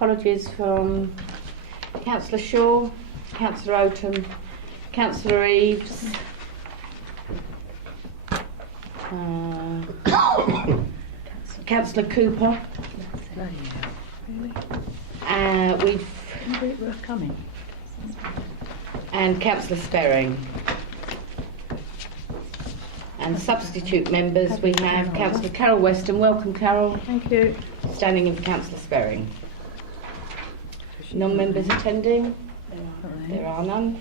apologies from Councillor Shaw, Councillor Oldham, Councillor Eaves, Councillor Cooper. We're coming. And Councillor Sperring. And substitute members, we have Councillor Carol Weston. Welcome, Carol. Thank you. Standing in for Councillor Sperring. Non-members attending? There are none.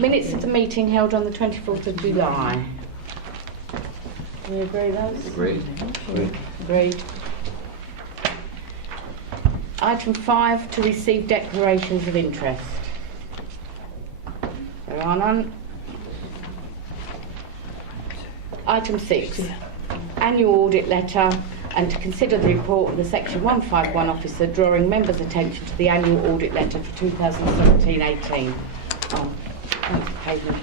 Minutes of the meeting held on the 24th of July. Do you agree those? Agreed. Agreed. Item 5, to receive declarations of interest. There are none. Item 6, annual audit letter, and to consider the report of the Section 151 officer drawing members' attention to the annual audit letter for 2017-18. Oh, thanks, Hayden.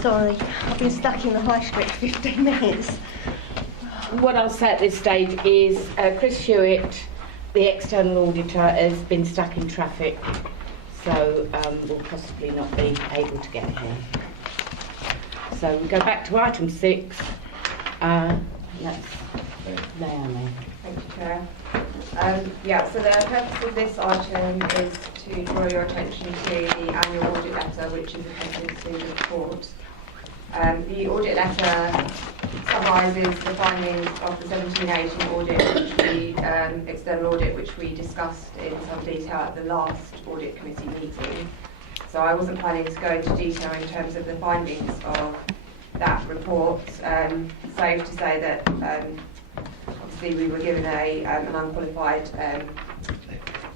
Sorry, I've been stuck in the high street for 15 minutes. What I'll say at this stage is Chris Hewitt, the external auditor, has been stuck in traffic, so will possibly not be able to get here. So we go back to item 6. That's Naomi. Thank you, Chair. So the purpose of this item is to draw your attention to the annual audit letter, which is appended to the report. The audit letter summarises the findings of the 17-18 audit, external audit, which we discussed in some detail at the last audit committee meeting. So I wasn't planning to go into detail in terms of the findings of that report. Safe to say that obviously we were given an unqualified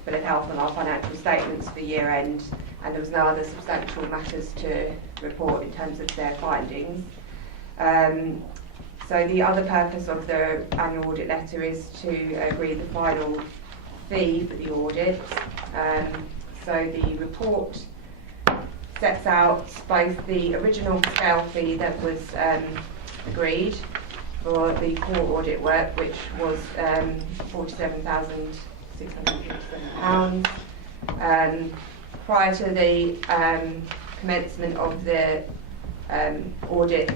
bill of health on our financial statements for year end, and there was no other substantial matters to report in terms of their findings. So the other purpose of the annual audit letter is to agree the final fee for the audit. So the report sets out both the original scale fee that was agreed for the core audit work, which was £47,657. Prior to the commencement of the audit,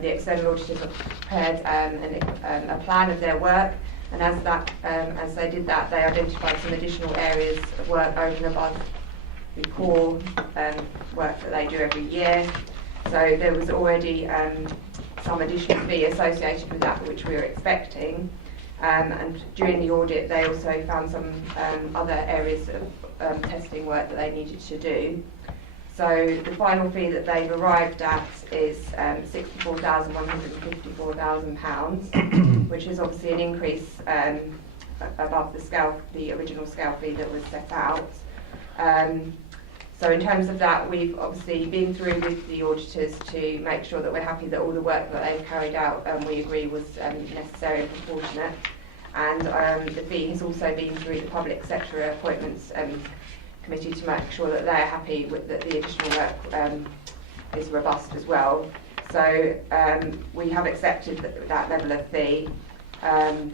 the external auditors have prepared a plan of their work, and as they did that, they identified some additional areas of work over and above the core work that they do every year. So there was already some additional fee associated with that, which we were expecting. And during the audit, they also found some other areas of testing work that they needed to do. So the final fee that they've arrived at is £64,154,000, which is obviously an increase above the original scale fee that was set out. So in terms of that, we've obviously been through with the auditors to make sure that we're happy that all the work that they've carried out we agree was necessary and proportionate. And the fee has also been through the public sector appointments committee to make sure that they're happy with that the additional work is robust as well. So we have accepted that level of fee, and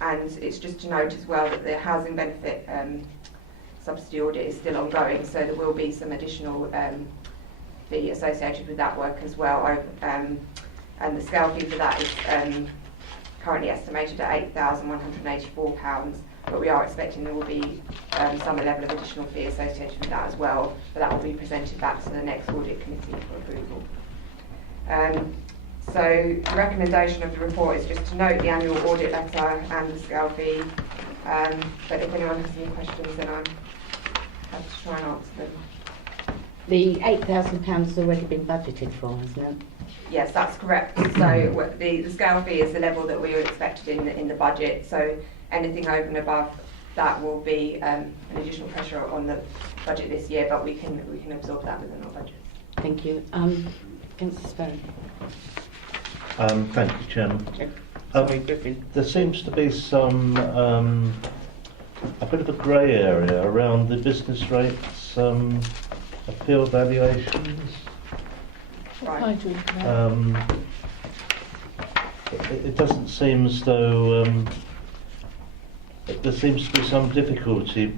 it's just to note as well that the housing benefit subsidy audit is still ongoing, so there will be some additional fee associated with that work as well. And the scale fee for that is currently estimated at £8,184, but we are expecting there will be some level of additional fee associated with that as well, but that will be presented back to the next audit committee for approval. So the recommendation of the report is just to note the annual audit letter and the scale fee, but if anyone has any questions, then I'm happy to try and answer them. The £8,000 has already been budgeted for, hasn't it? Yes, that's correct. So the scale fee is the level that we were expected in the budget. So anything over and above that will be an additional pressure on the budget this year, but we can absorb that within our budget. Thank you. Councillor Sperry. Thank you, Chairman. Sorry, Griffin. There seems to be some a bit of a grey area around the business rates appeal valuations. Right. It doesn't seem as though there seems to be some difficulty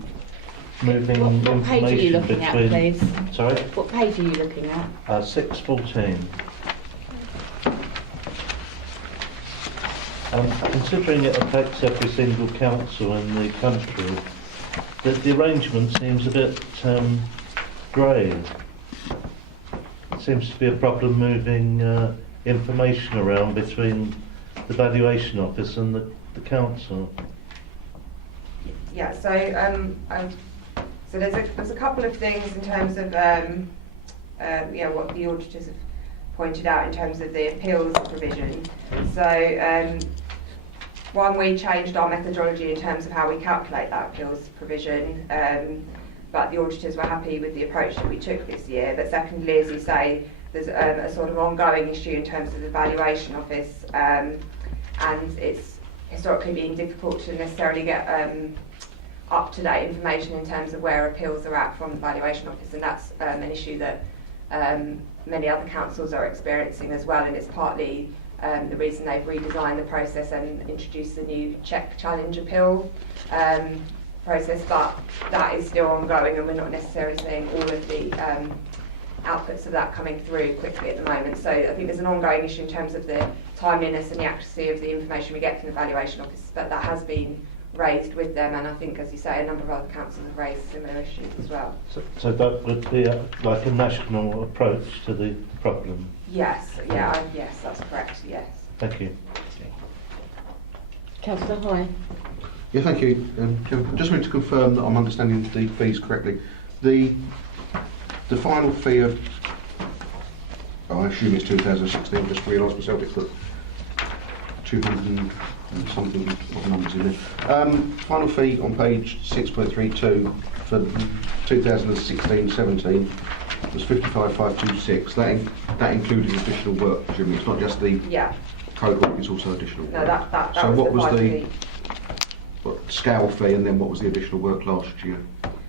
moving What page are you information looking at, between. please? Sorry? What page are you looking at? 614. Considering it affects every single council in the country, the arrangement seems a bit grey. It seems to be a problem moving information around between the valuation office and the council. Yeah, so so there's a couple of things in terms of what the auditors have pointed out in terms of the appeals provision. So one, we changed our methodology in terms of how we calculate that appeals provision, but the auditors were happy with the approach that we took this year. But secondly, as you say, there's a sort of ongoing issue in terms of the valuation office, and it's historically been difficult to necessarily get up-to-date information in terms of where appeals are at from the valuation office, and that's an issue that many other councils are experiencing as well, and it's partly the reason they've redesigned the process and introduced the new check challenge appeal process, but that is still ongoing and we're not necessarily seeing all of the outputs of that coming through quickly at the moment. So I think there's an ongoing issue in terms of the timeliness and the accuracy of the information we get from the valuation office, but that has been raised with them, and I think, as you say, a number of other councils have raised similar issues as well. So that would be like a national approach to the problem? Yes, yes, that's correct, yes. Thank you. Councillor Hoy. Yeah, thank you. I just wanted to confirm that I'm understanding the fees correctly. The final fee of, I assume it's 2016, just realised myself it's got 200 and something, what numbers in there. Final fee on page 6.32 for 2016-17 was 55,526. That included additional work, presumably. It's not just the total, it's also additional work. No, that so was what was the scale fee, and then what was the additional work last year?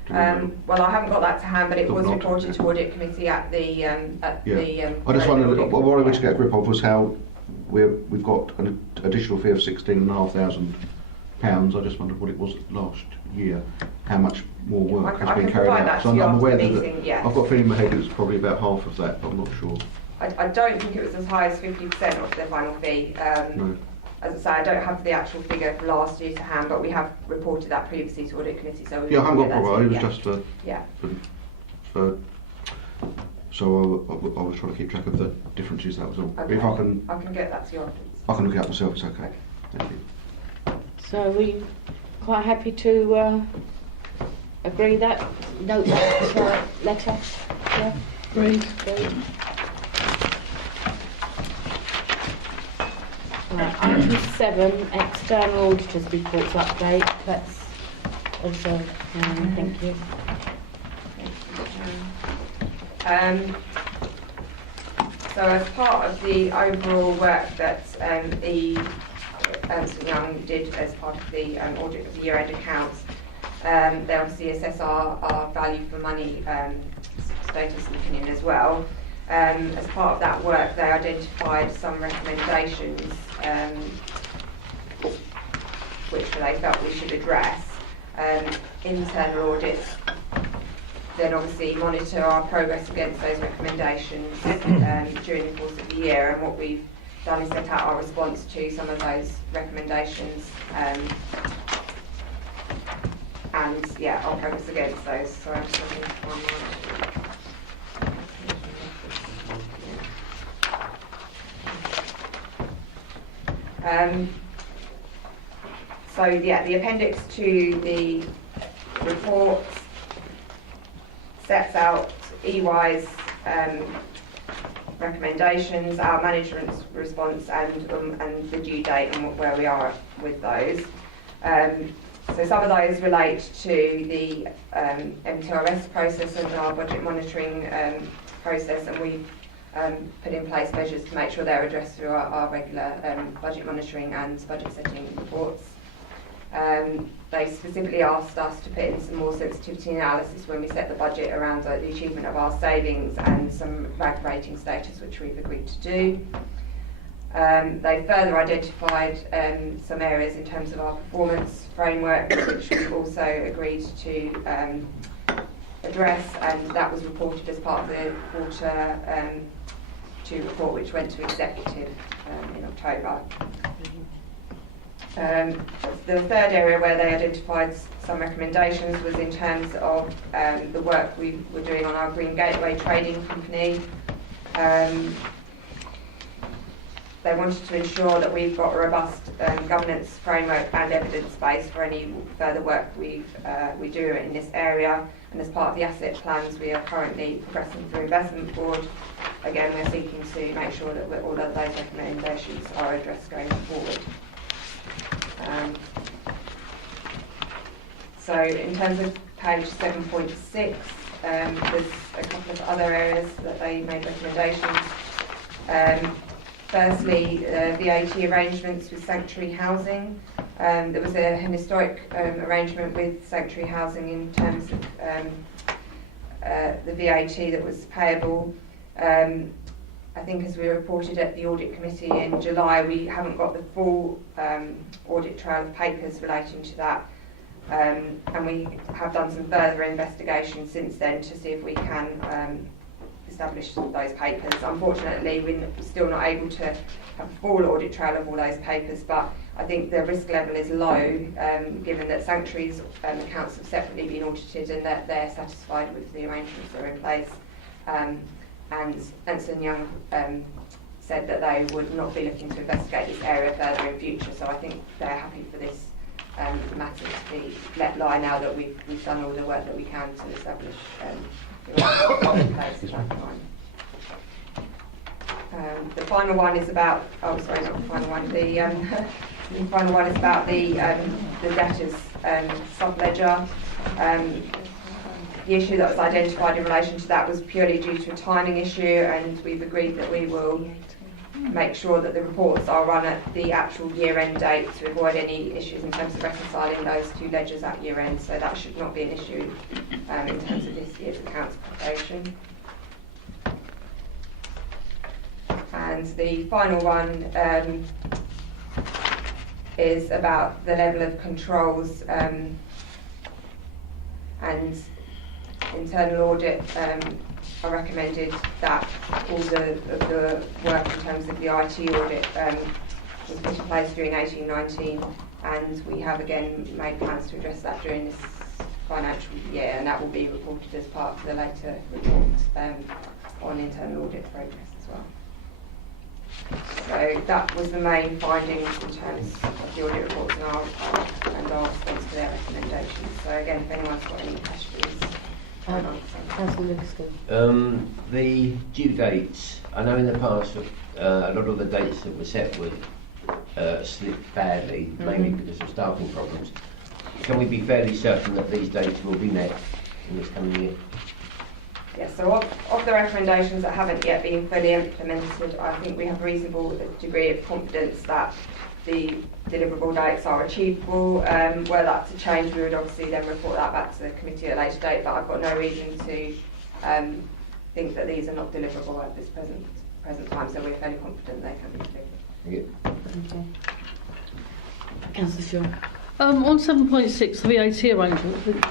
Well, I haven't got that to hand, but it was reported to Audit Committee at the I just wondered, what I wanted to get a grip of was how we've got an additional fee of £16,500. I just wondered what it was last year, how much more work has been carried out. So I'm aware that I've got a feeling in my head it was probably about half of that, but I'm not sure. I don't think it was as high as 50% of the final fee. No. As I say, I don't have the actual figure for last year to hand, but we have reported that previously to Audit Committee. So I haven't got a problem. It was just for so I was trying to keep track of the differences. That was all. Okay. If I can get that to you. I can look it up myself. It's okay. Thank you. So are we quite happy to agree that, note that letter? Yeah? Agreed. Right, item 7, external auditors reports update. That's also, thank you. So as part of the overall work that Ernst & Young did as part of the audit of the year-end accounts, they obviously assess our value for money status and opinion as well. As part of that work, they identified some recommendations which they felt we should address. Internal audits then obviously monitor our progress against those recommendations during the course of the year, and what we've done is set out our response to some of those recommendations and our progress against those. So I'm just looking for one more. The appendix to the report sets out EY's recommendations, our management's response, and the due date and where we are with those. So some of those relate to the MTRS process and our budget monitoring process, and we've put in place measures to make sure they're addressed through our regular budget monitoring and budget setting reports. They specifically asked us to put in some more sensitivity analysis when we set the budget around the achievement of our savings and some RAG rating status, which we've agreed to do. They further identified some areas in terms of our performance framework, which we've also agreed to address, and that was reported as part of the quarter 2 report, which went to executive in October. The third area where they identified some recommendations was in terms of the work we were doing on our Green Gateway trading company. They wanted to ensure that we've got a robust governance framework and evidence base for any further work we do in this area. And as part of the asset plans we are currently progressing through investment board, again we're seeking to make sure that all of those recommendations are addressed going forward. So in terms of page 7.6, there's a couple of other areas that they made recommendations. Firstly, VAT arrangements with sanctuary housing. There was an historic arrangement with sanctuary housing in terms of the VAT that was payable. I think as we reported at the audit committee in July, we haven't got the full audit trail of papers relating to that. And we have done some further investigation since then to see if we can establish those papers. Unfortunately, we're still not able to have a full audit trail of all those papers, but I think the risk level is low, given that Sanctuary's accounts have separately been audited and that they're satisfied with the arrangements that are in place. And Ernst & Young said that they would not be looking to investigate this area further in future, so I think they're happy for this matter to be let lie now that we've done all the work that we can to establish the right in place at that time. The final one is about, oh sorry, not the final one, the final one is about the debtors sub-ledger. The issue that was identified in relation to that was purely due to a timing issue, and we've agreed that we will make sure that the reports are run at the actual year-end date to avoid any issues in terms of reconciling those two ledgers at year-end, so that should not be an issue in terms of this year's accounts preparation. And the final one is about the level of controls and internal audit. I recommended that all the work in terms of the IT audit was put in place during 18-19, and we have again made plans to address that during this financial year, and that will be reported as part of the later report on internal audit progress as well. So that was the main findings in terms of the audit reports and our response to their recommendations. So again, if anyone's got any questions. The due dates, I know in the past a lot of the dates that were set were slipped badly, mainly because of staffing problems. Can we be fairly certain that these dates will be met in this coming year? Yes, so of the recommendations that haven't yet been fully implemented, I think we have a reasonable degree of confidence that the deliverable dates are achievable. Were that to change, we would obviously then report that back to the committee at a later date, but I've got no reason to think that these are not deliverable at this present time, so we're fairly confident they can be delivered. Yeah. Okay. Councillor Shaw. On 7.6, the VAT arrangement with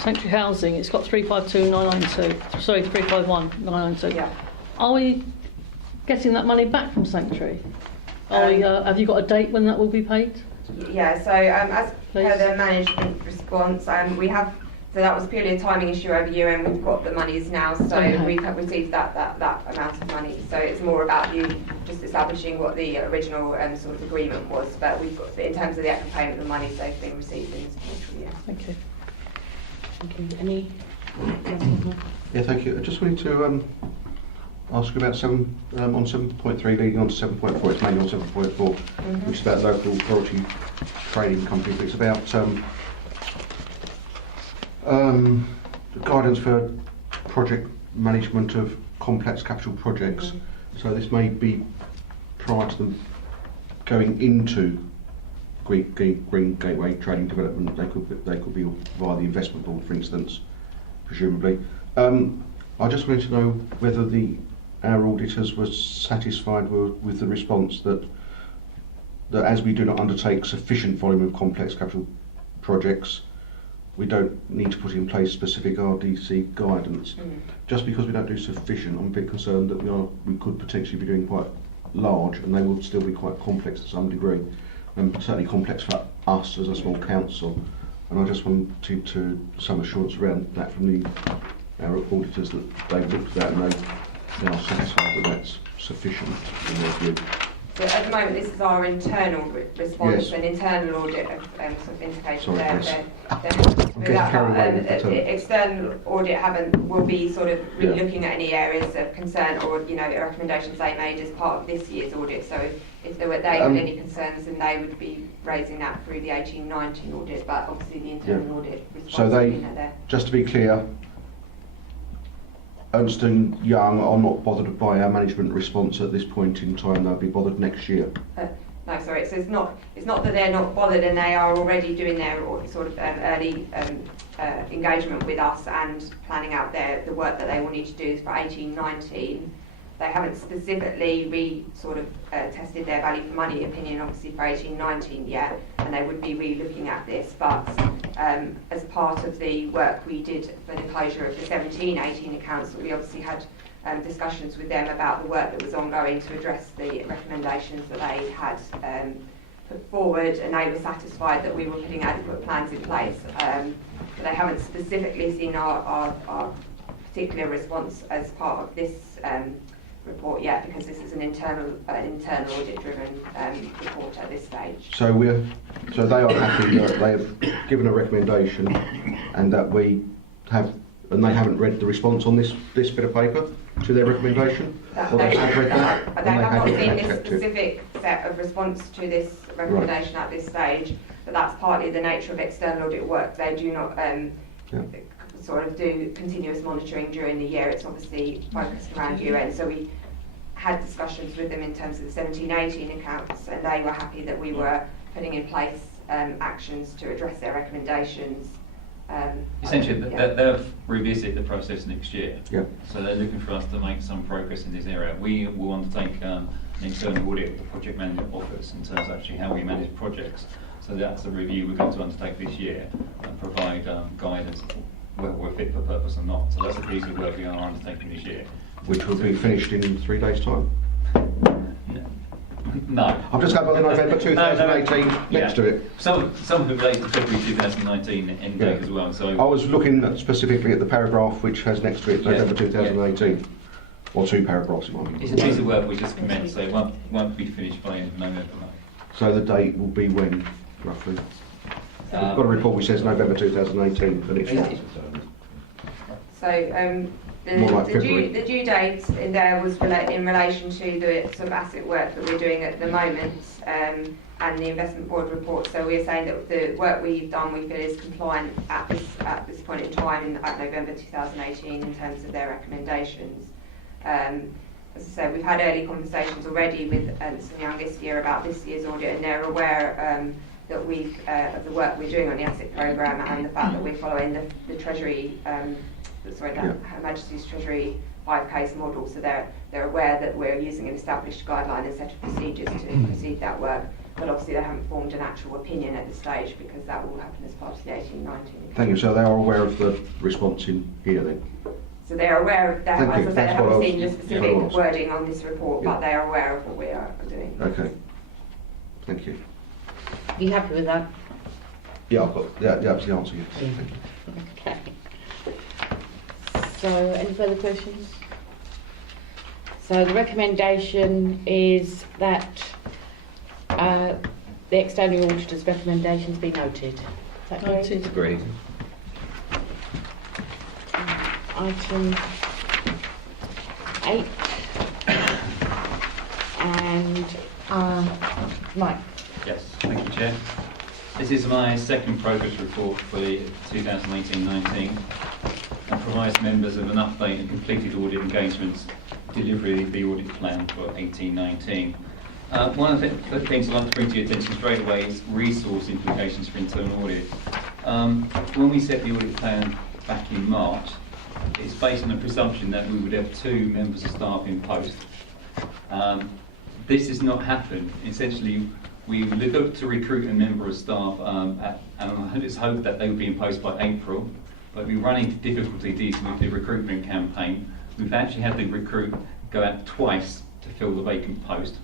Sanctuary Housing, it's got 352,992. Sorry, 351,992. Yeah. Are we getting that money back from Sanctuary? Have you got a date when that will be paid? Yeah, so as Please. per the management response, we have, so that was purely a timing issue over year, and we've got the monies now, so Okay. we've received that amount of money. So it's more about you just establishing what the original sort of agreement was, but we've got, in terms of the actual payment of the money, they've been received in this financial year. Thank you. Thank you. Any? Yeah, thank you. I just wanted to ask about on 7.3 leading on to 7.4. It's mainly on 7.4, which is about local authority trading companies. It's about the guidance for project management of complex capital projects. So this may be prior to them going into Green Gateway trading development. They could be via the investment board, for instance, presumably. I just wanted to know whether the our auditors were satisfied with the response that as we do not undertake sufficient volume of complex capital projects, we don't need to put in place specific RDC guidance. Just because we don't do sufficient, I'm a bit concerned that we could potentially be doing quite large, and they will still be quite complex to some degree, and certainly complex for us as a small council. And I just wanted some assurance around that from our auditors that they've looked at that and they are satisfied that that's sufficient in their view. So at the moment, this is our internal response. Yes. An internal audit of sort of indicated Sorry, there. yes. External audit will be sort of really looking at any areas of concern or recommendations they made as part of this year's audit. So if they had any concerns, then they would be raising that through the 18-19 audit. But obviously the internal audit response. So just to be clear, Ernst & Young are not bothered by our management response at this point in time. They'll be bothered next year. No, sorry. So it's not that they're not bothered, and they are already doing their sort of early engagement with us and planning out the work that they will need to do for 18-19. They haven't specifically tested their value for money opinion, obviously, for 18-19 yet, and they would be re-looking at this. But as part of the work we did for the closure of the 17-18 accounts, we obviously had discussions with them about the work that was ongoing to address the recommendations that they had put forward, and they were satisfied that we were putting adequate plans in place. But they haven't specifically seen our particular response as part of this report yet, because this is an internal audit-driven report at this stage. So they are happy that they have given a recommendation, and that we have, and they haven't read the response on this bit of paper to their recommendation. They have not seen this specific set of response to this recommendation at this stage, but that's partly the nature of external audit work. They do not sort of do continuous monitoring during the year. It's obviously focused around year end. So we had discussions with them in terms of the 17-18 accounts, and they were happy that we were putting in place actions to address their recommendations. Essentially, they'll revisit the process next year. Yeah. So they're looking for us to make some progress in this area. We will undertake an internal audit of the project management office in terms of actually how we manage projects. So that's a review we're going to undertake this year and provide guidance whether we're fit for purpose or not. So that's a piece of work we are undertaking this year. Which will be finished in 3 days' time. No. I've just got by November 2018 next to it. Some of it relates to February 2019 end date as well. So I was looking specifically at the paragraph which has next to it November 2018. Or 2 paragraphs it might be. it's a piece of work we just commenced, so it won't be finished by end of November. So the date will be when, roughly? We've got a report which says November 2018 for next year. So More like the due date in there was in relation to the sort of asset work that we're doing at the moment, and the investment board report. So we're saying that the work we've done we feel is compliant at this point in time at November 2018 in terms of their recommendations. As I said, we've had early conversations already with Ernst & Young this year about this year's audit, and they're aware that of the work we're doing on the asset programme and the fact that we're following the Treasury, Her Majesty's Treasury 5-case model. So they're aware that we're using an established guideline and set of procedures to proceed that work. But obviously they haven't formed an actual opinion at this stage, because that will happen as part of the 18-19. Thank you. So they are aware of the response in here then? So they're aware of that. As I said, they haven't seen the specific Yeah. wording on this report, but they are aware of what we are doing. Okay. Thank you. Are you happy with that? Yeah, I've got that's the answer. Yes. Thank you. Okay. So, any further questions? So the recommendation is that the external auditor's recommendations be noted. Is that correct? Noted. Agreed. Item 8. And Mike. Yes, thank you, Chair. This is my second progress report for the 2018-19 and provides members of an update and completed audit engagements, delivery of the audit plan for 18-19. One of the things I'd like to bring to your attention straight away is resource implications for internal audit. When we set the audit plan back in March, it's based on the presumption that we would have 2 members of staff in post. This has not happened. Essentially, we look to recruit a member of staff, and it's hoped that they will be in post by April, but we run into difficulties with the recruitment campaign. We've actually had the recruit go out twice to fill the vacant post.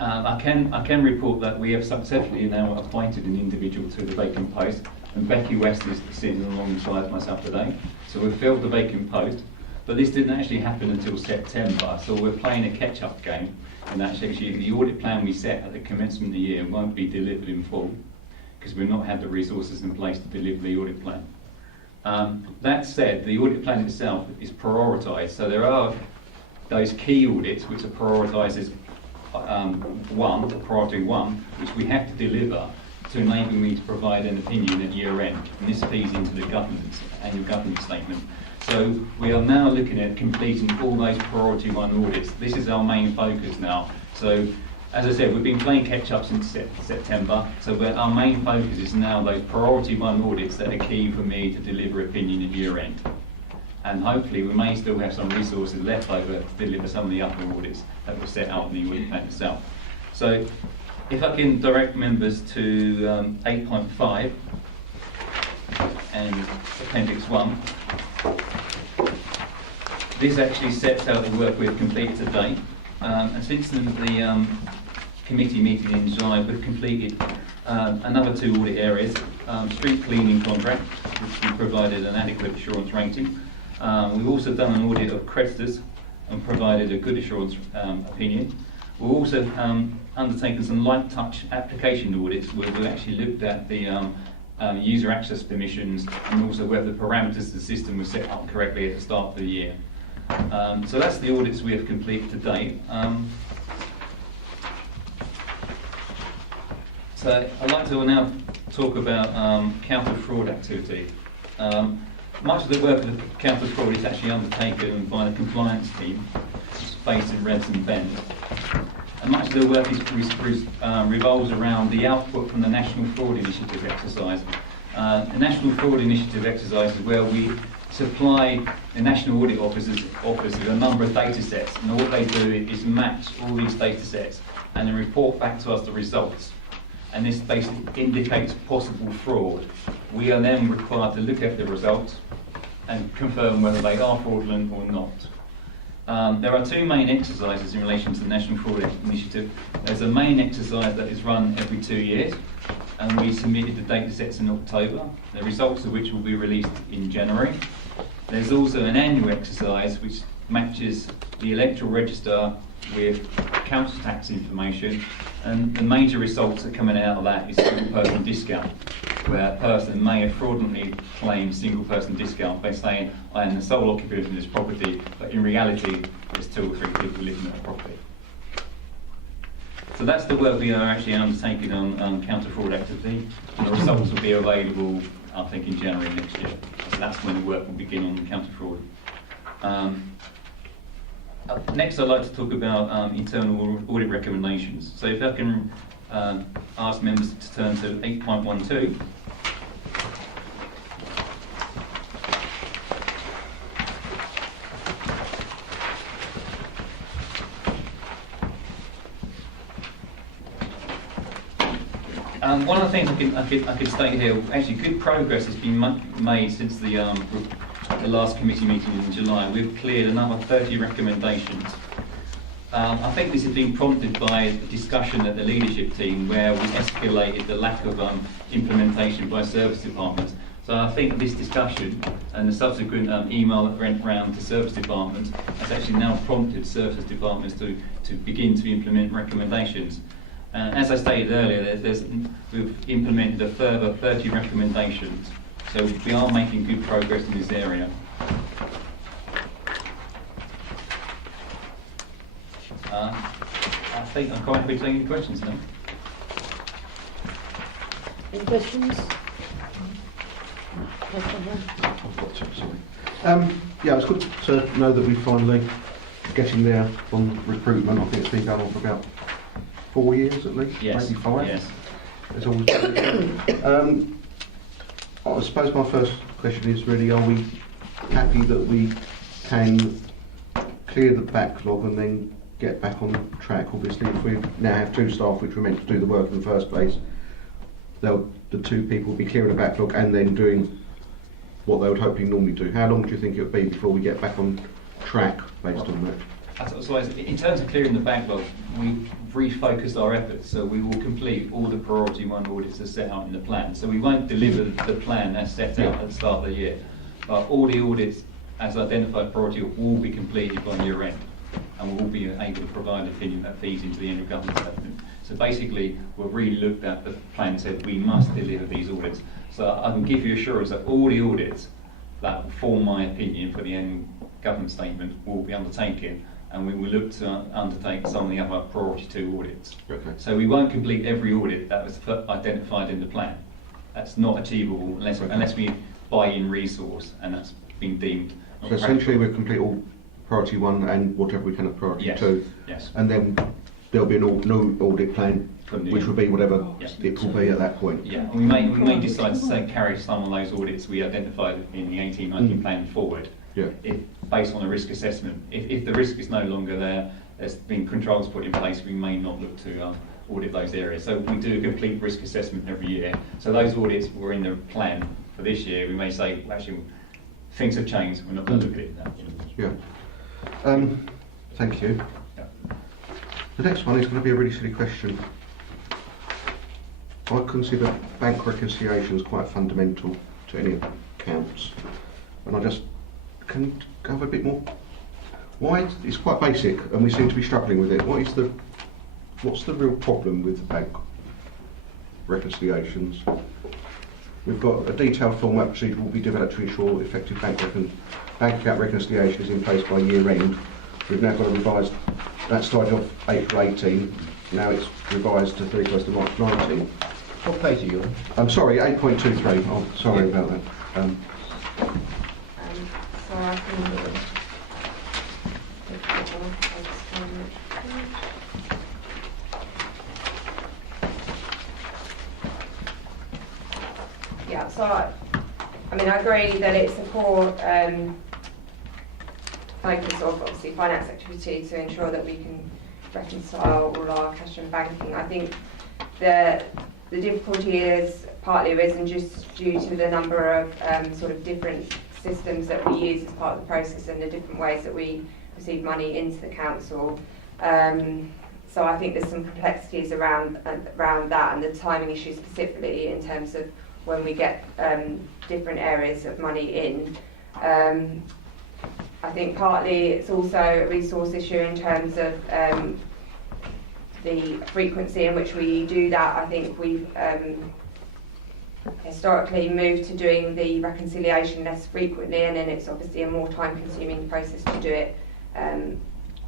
I can report that we have successfully now appointed an individual to the vacant post, and Becky West is sitting alongside myself today. So we've filled the vacant post, but this didn't actually happen until September, so we're playing a catch-up game, and actually the audit plan we set at the commencement of the year won't be delivered in full, because we've not had the resources in place to deliver the audit plan. That said, the audit plan itself is prioritised, so there are those key audits which are prioritised as priority one, which we have to deliver to enable me to provide an opinion at year end, and this feeds into the annual governance statement. So we are now looking at completing all those priority one audits. This is our main focus now. So as I said, we've been playing catch up since September, so our main focus is now those priority one audits that are key for me to deliver opinion at year end. And hopefully we may still have some resources left over to deliver some of the other audits that were set out in the audit plan itself. So if I can direct members to 8.5 and Appendix 1. This actually sets out the work we've completed to date. And since the committee meeting in July, we've completed another 2 audit areas. Street cleaning contract, which we provided an adequate assurance rating. We've also done an audit of creditors and provided a good assurance opinion. We've also undertaken some light touch application audits where we actually looked at the user access permissions and also whether the parameters of the system were set up correctly at the start of the year. So that's the audits we have completed to date. So I'd like to now talk about counter fraud activity. Much of the work of the counter fraud is actually undertaken by the compliance team, which is based in Redson Bend. And much of the work revolves around the output from the National Fraud Initiative exercise. The National Fraud Initiative exercise is where we supply the National Audit Office with a number of data sets, and all they do is match all these data sets and then report back to us the results. And this basically indicates possible fraud. We are then required to look at the results and confirm whether they are fraudulent or not. There are 2 main exercises in relation to the National Fraud Initiative. There's a main exercise that is run every 2 years, and we submitted the data sets in October, the results of which will be released in January. There's also an annual exercise which matches the electoral register with council tax information, and the major results that are coming out of that is single person discount, where a person may have fraudulently claimed single person discount by saying, I am the sole occupant of this property, but in reality there's 2 or 3 people living in the property. So that's the work we are actually undertaking on counter fraud activity, and the results will be available, I think, in January next year. So that's when the work will begin on counter fraud. Next, I'd like to talk about internal audit recommendations. So if I can ask members to turn to 8.12. One of the things I could state here, actually good progress has been made since the last committee meeting in July. We've cleared another 30 recommendations. I think this has been prompted by a discussion at the leadership team where we escalated the lack of implementation by service departments. So I think this discussion and the subsequent email that went round to service departments has actually now prompted service departments to begin to implement recommendations. As I stated earlier, we've implemented a further 30 recommendations, so we are making good progress in this area. I think I'm quite happy to take any questions now. Any questions? Yeah, it's good to know that we're finally getting there on recruitment. I think it's been going on for about 4 years at least, Yes. maybe 5. Yes. It's always I suppose my first question is really, are we happy that we can clear the backlog and then get back on track. Obviously, if we now have 2 staff which were meant to do the work in the first place, the 2 people will be clearing the backlog and then doing what they would hopefully normally do. How long do you think it would be before we get back on track based on that? So in terms of clearing the backlog, we've refocused our efforts, so we will complete all the priority 1 audits as set out in the plan. So we won't deliver the plan as set out at the start of the year, but all the audits as identified priority will be completed by year end, and we will be able to provide an opinion that feeds into the end of government statement. So basically, we've really looked at the plan and said we must deliver these audits. So I can give you assurance that all the audits that form my opinion for the end government statement will be undertaken, and we will look to undertake some of the other priority 2 audits. Okay. So we won't complete every audit that was identified in the plan. That's not achievable unless we buy in resource, and that's been deemed. So essentially we'll complete all priority 1 and whatever we can of priority 2. Yes. And then there'll be new audit plan, which will be whatever it will be at that point. Yeah, and we may decide to carry some of those audits we identified in the 18-19 plan forward. Yeah. Based on a risk assessment. If the risk is no longer there, there's been controls put in place, we may not look to audit those areas. So we do a complete risk assessment every year. So those audits were in the plan for this year. We may say, well, actually, things have changed, we're not going to look at it now. Yeah. Thank you. Yeah. The next one is going to be a really silly question. I consider bank reconciliations quite fundamental to any accounts, and I just can go a bit more. Why? It's quite basic, and we seem to be struggling with it. What's the real problem with bank reconciliations? We've got a detailed format procedure will be developed to ensure effective bank account reconciliation is in place by year end. We've now got a revised. That started off April 18. Now it's revised to 31st of March 19. What page are you on? I'm sorry, 8.23. I'm sorry about that. So I can take that off. Yeah, so I mean, I agree that it's a core focus of obviously finance activity to ensure that we can reconcile all our cash and banking. I think the difficulty is partly arisen just due to the number of sort of different systems that we use as part of the process and the different ways that we receive money into the council. So I think there's some complexities around that, and the timing issue specifically in terms of when we get different areas of money in. I think partly it's also a resource issue in terms of the frequency in which we do that. I think we've historically moved to doing the reconciliation less frequently, and then it's obviously a more time-consuming process to do it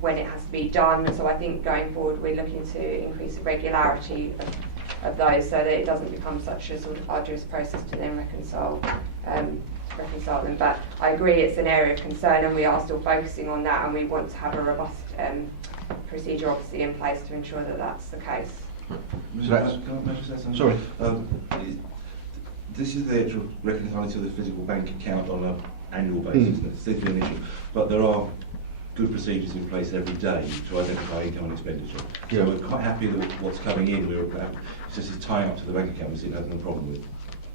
when it has to be done. So I think going forward we're looking to increase the regularity of those so that it doesn't become such a sort of arduous process to then reconcile them. But I agree it's an area of concern, and we are still focusing on that, and we want to have a robust procedure obviously in place to ensure that that's the case. So that's, Can I just say something? sorry. This is the actual reconciling to the physical bank account on an annual basis, and it's definitely an issue. But there are good procedures in place every day to identify income and expenditure. Yeah. So we're quite happy that what's coming in, it's just tying up to the bank account, we see it has no problem with.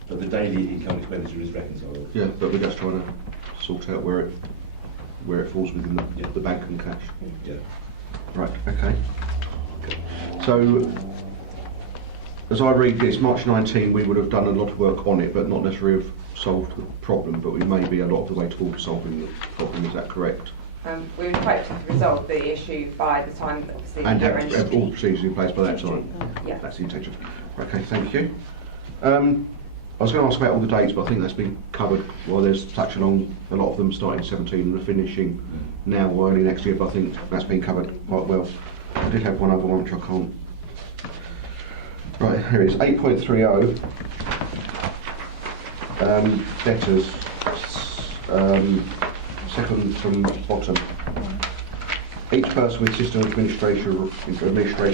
But the daily income and expenditure is reconciled. Yeah, but we're just trying to sort out where it falls within the bank and cash. Yeah. Right, okay. So, as I read this, March 19 we would have done a lot of work on it, but not necessarily have solved the problem, but we may be a lot of the way towards solving the problem, is that correct? We would hope to resolve the issue by the time that obviously And year have end. all procedures in place by that time? Yeah. That's the intention. Okay, thank you. I was going to ask about all the dates, but I think that's been covered. Well, there's such a lot of them starting 17 and are finishing now or early next year, but I think that's been covered quite well. I did have one other one which I can't. Right, here it is, 8.30. Debtors, second from bottom. Each person with system administrator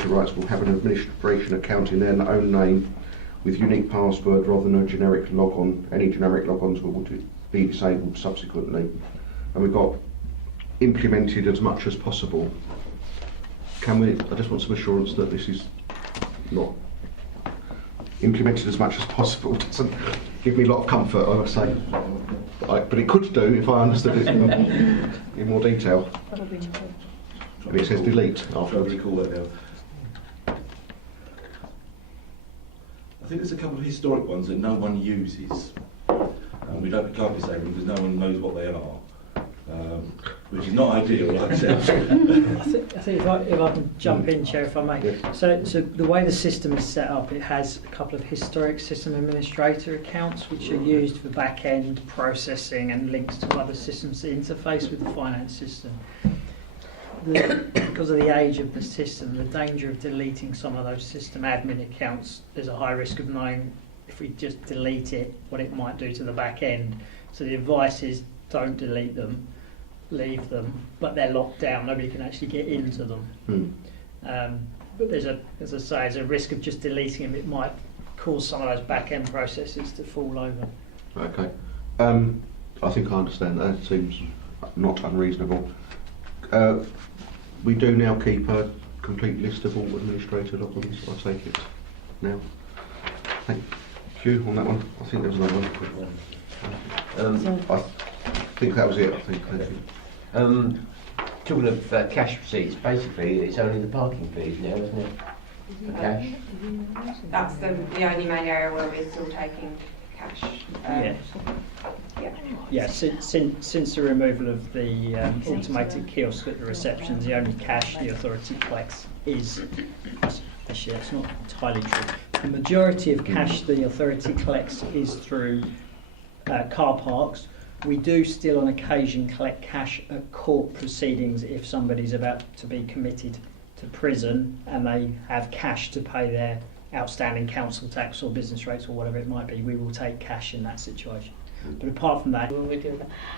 rights will have an administration account in their own name with unique password rather than a generic logon. Any generic logons will be disabled subsequently. And we've got implemented as much as possible. I just want some assurance that this is not implemented as much as possible. It doesn't give me a lot of comfort, I must say. But it could do if I understood it in more detail. And it says delete I'll try to afterwards. recall that now. I think there's a couple of historic ones that no one uses. We can't be saying them because no one knows what they are, which is not ideal, like I said. I think if I can jump in, Chair, if I may. Yeah. So the way the system is set up, it has a couple of historic system administrator accounts which are used for back-end processing and links to other systems that interface with the finance system. Because of the age of the system, the danger of deleting some of those system admin accounts, there's a high risk of knowing if we just delete it, what it might do to the back end. So the advice is don't delete them, leave them, but they're locked down. Nobody can actually get into them. But there's a risk of just deleting them. It might cause some of those back end processes to fall over. Okay. I think I understand that. It seems not unreasonable. We do now keep a complete list of all administrator logins, I take it now. Thank you on that one. I think there was another one. I think that was it, I think. Thank you. Talking of cash receipts, basically it's only the parking fees now, isn't it? For cash. That's the only main area where we're still taking cash. Yeah, since the removal of the automated kiosk at the receptions, the only cash the authority collects is, actually that's not entirely true, the majority of cash the authority collects is through car parks. We do still on occasion collect cash at court proceedings if somebody's about to be committed to prison and they have cash to pay their outstanding council tax or business rates or whatever it might be. We will take cash in that situation. But apart from that,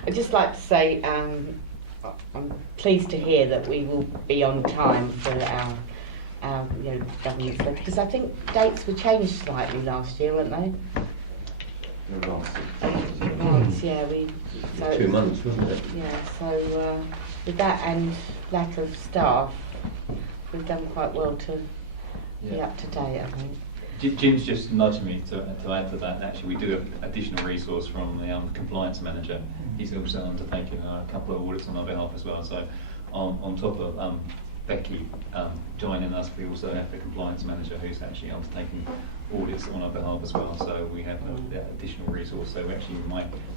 I'd just like to say I'm pleased to hear that we will be on time for our governance letter, because I think dates were changed slightly last year, weren't they? Months, yeah. 2 months, wasn't it? Yeah, so with that and lack of staff, we've done quite well to be up to date, I think. Jim's just nudged me to add to that. Actually, we do have additional resource from the compliance manager. He's also undertaking a couple of audits on our behalf as well. So on top of Becky joining us, we also have the compliance manager who's actually undertaking audits on our behalf as well. So we have additional resource. So we actually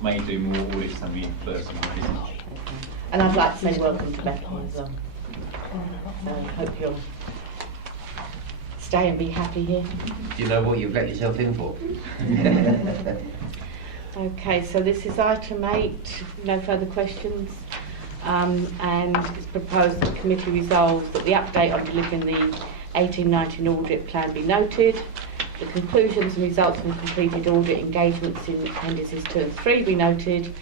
may do more audits than we first envisaged. And I'd like to say welcome to Becky as well. So hope you'll stay and be happy here. Do you know what you've let yourself in for? Okay, so this is item 8. No further questions. And it's proposed that the committee resolves that the update on delivering the 1819 audit plan be noted, the conclusions and results from completed audit engagements in appendices 2 and 3 be noted,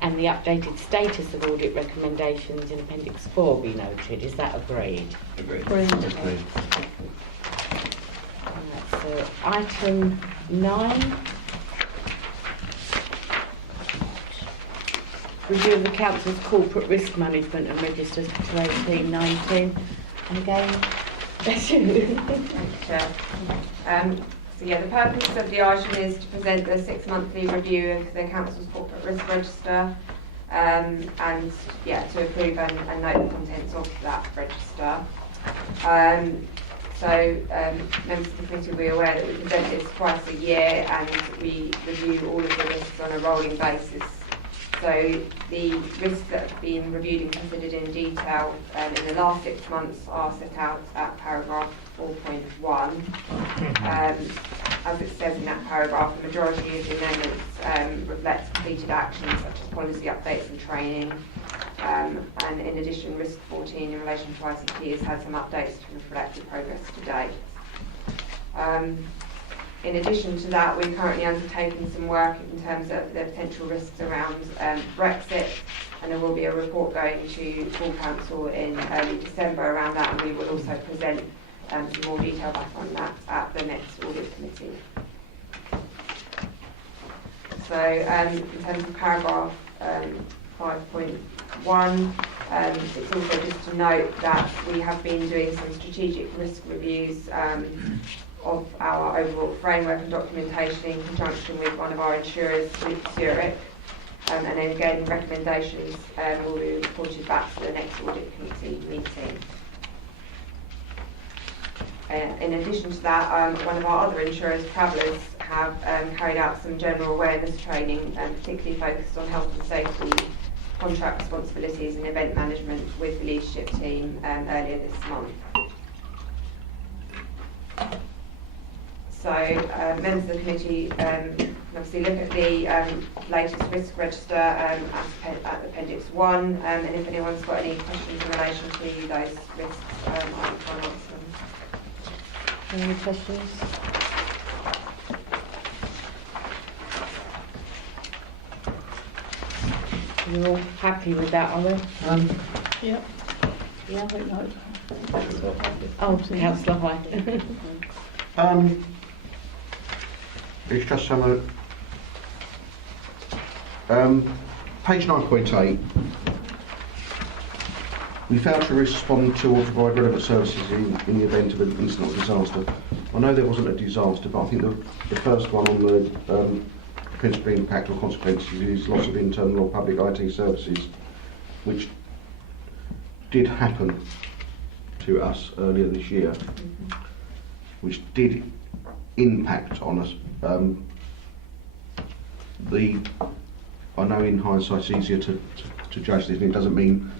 and the updated status of audit recommendations in appendix 4 be noted. Is that agreed? Agreed. Agreed. So item 9. Review of the Council's corporate risk management and registers for 2018-19. And again, that's you. Chair. So the purpose of the item is to present the 6-monthly review of the Council's corporate risk register, and to approve and note the contents of that register. Members of the committee will be aware that we present this twice a year and we review all of the risks on a rolling basis. So the risks that have been reviewed and considered in detail in the last 6 months are set out at paragraph 4.1. As it says in that paragraph, the majority of the amendments reflect completed actions such as policy updates and training. And in addition, risk 14 in relation to ICT has had some updates to reflect the progress to date. In addition to that, we're currently undertaking some work in terms of the potential risks around Brexit, and there will be a report going to full council in early December around that, and we will also present some more detail back on that at the next audit committee. So in terms of paragraph 5.1, it's also just to note that we have been doing some strategic risk reviews of our overall framework and documentation in conjunction with one of our insurers, Zurich. And then again, recommendations will be reported back to the next audit committee meeting. In addition to that, one of our other insurers, Travellers, have carried out some general awareness training, particularly focused on health and safety, contract responsibilities and event management with the leadership team earlier this month. So members of the committee can obviously look at the latest risk register at Appendix 1, and if anyone's got any questions in relation to those risks, I can try and answer them. Any questions? You're all happy with that, are we? Yep. Yeah, I know. Oh, Councillor High. It's just some page 9.8. We failed to respond to or provide relevant services in the event of an incident or disaster. I know there wasn't a disaster, but I think the first one on the principal impact or consequences is loss of internal or public IT services, which did happen to us earlier this year, which did impact on us. I know in hindsight it's easier to judge this, and it doesn't mean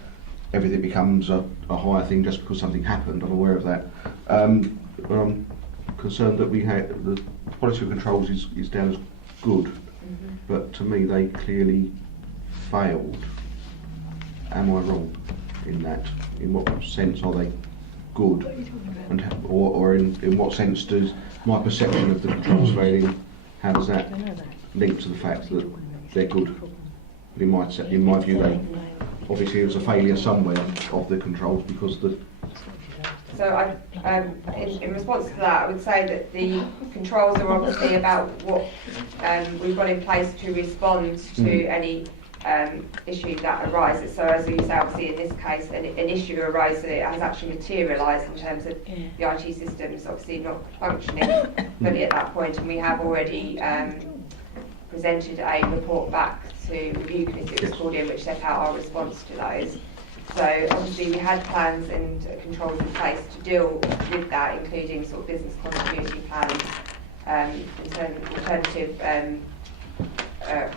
everything becomes a higher thing just because something happened. I'm aware of that. But I'm concerned that the quality of controls is down as good, but to me they clearly failed. Am I wrong in that? In what sense are they good? Or in what sense does my perception of the controls failing, how does that link to the fact that they're good? In my view, they obviously it was a failure somewhere of the controls because the. So in response to that, I would say that the controls are obviously about what we've got in place to respond to any issue that arises. So as you say, obviously in this case, an issue arose that it has actually materialised in terms of the IT systems obviously not functioning fully at that point, and we have already presented a report back to review committee that was called in, which set out our response to those. So obviously we had plans and controls in place to deal with that, including sort of business continuity plans, alternative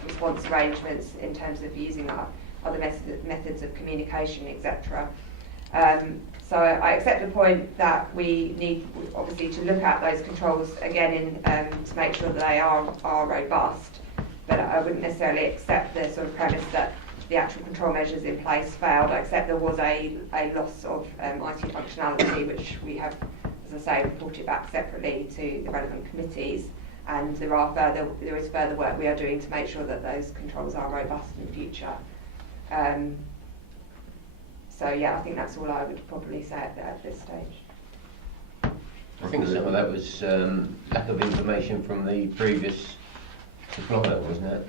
response arrangements in terms of using other methods of communication, etc. So I accept the point that we need obviously to look at those controls again to make sure that they are robust, but I wouldn't necessarily accept the sort of premise that the actual control measures in place failed. I accept there was a loss of IT functionality, which we have, as I say, reported back separately to the relevant committees, and there is further work we are doing to make sure that those controls are robust in the future. So yeah, I think that's all I would probably say at this stage. I think some of that was lack of information from the previous supplier, wasn't it?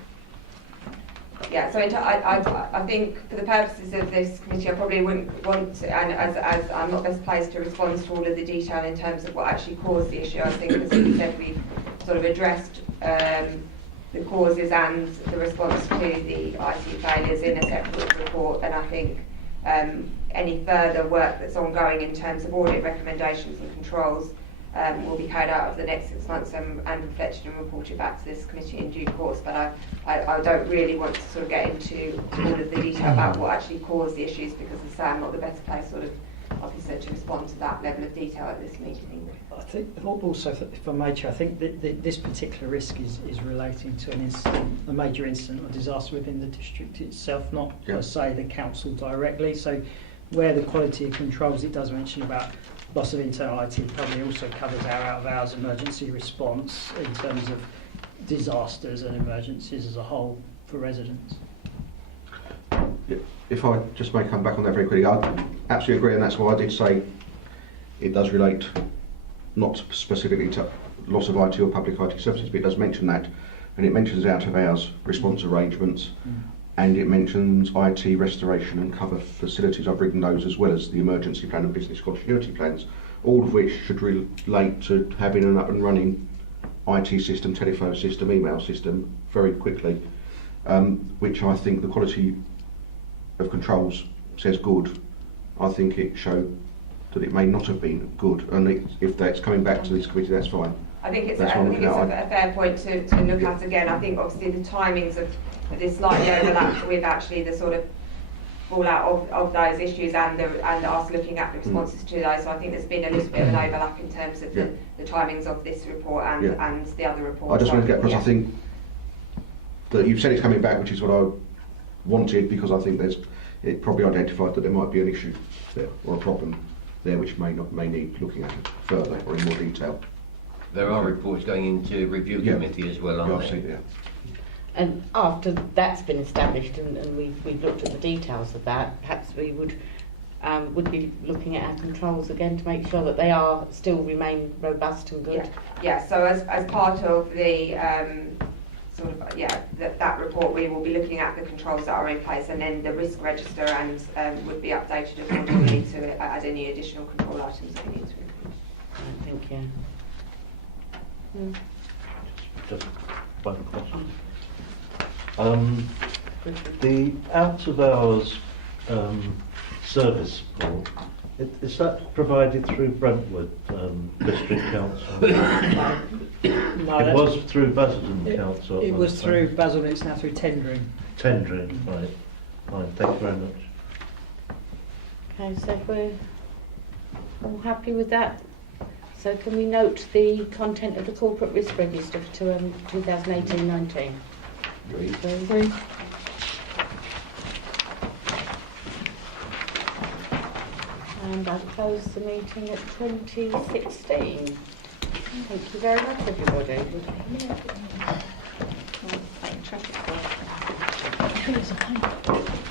Yeah, so I think for the purposes of this committee, I probably wouldn't want to, and as I'm not best placed to respond to all of the detail in terms of what actually caused the issue. I think, as you said, we've sort of addressed the causes and the response to the IT failures in a separate report, and I think any further work that's ongoing in terms of audit recommendations and controls will be carried out over the next 6 months and reflected and reported back to this committee in due course. But I don't really want to sort of get into all of the detail about what actually caused the issues, because as I say, I'm not the best placed sort of officer to respond to that level of detail at this meeting. I think also, if I may, Chair, I think that this particular risk is relating to an incident, a major incident or disaster within the district itself, not per se the council directly. So where the quality of controls, it does mention about loss of internal IT, probably also covers our out-of-hours emergency response in terms of disasters and emergencies as a whole for residents. If I just may come back on that very quickly, I absolutely agree, and that's why I did say it does relate not specifically to loss of IT or public IT services, but it does mention that. and it mentions out of hours response arrangements, and it mentions IT restoration and cover facilities. I've written those as well as the emergency plan and business continuity plans, all of which should relate to having an up and running IT system, telephone system, email system very quickly, which I think the quality of controls says good. I think it showed that it may not have been good, and if that's coming back to this committee, that's fine. I think it's That's a one thing I- fair point to look at again. I think obviously the timings of this slightly overlap with actually the sort of fallout of those issues and us looking at the responses to those. So I think there's been a little bit of an overlap in terms of the timings of this report and the other report. I just want to get across, I think that you've said it's coming back, which is what I wanted, because I think it probably identified that there might be an issue there or a problem there which may need looking at it further or in more detail. There are reports going into review committee as well, aren't I've there? seen it, And after that's been established and we've looked at the details of that, perhaps we would be looking at our controls again to make sure that they are still remain robust and good. Yeah. So as part of the that report, we will be looking at the controls that are in place, and then the risk register, and would be updated accordingly to add any additional control items that we need to include. Thank you. Just one question. The out of hours service support, is that provided through Brentwood District Council? No, It was through Basildon Council. It was through Basildon, it's now through tendering. Tendering, right. Fine, thank you very much. Okay, so if we're all happy with that, so can we note the content of the corporate risk register to 2018-19? Agreed. And I close the meeting at 2016. Thank you very much, everybody. Traffic. I think it's a pain.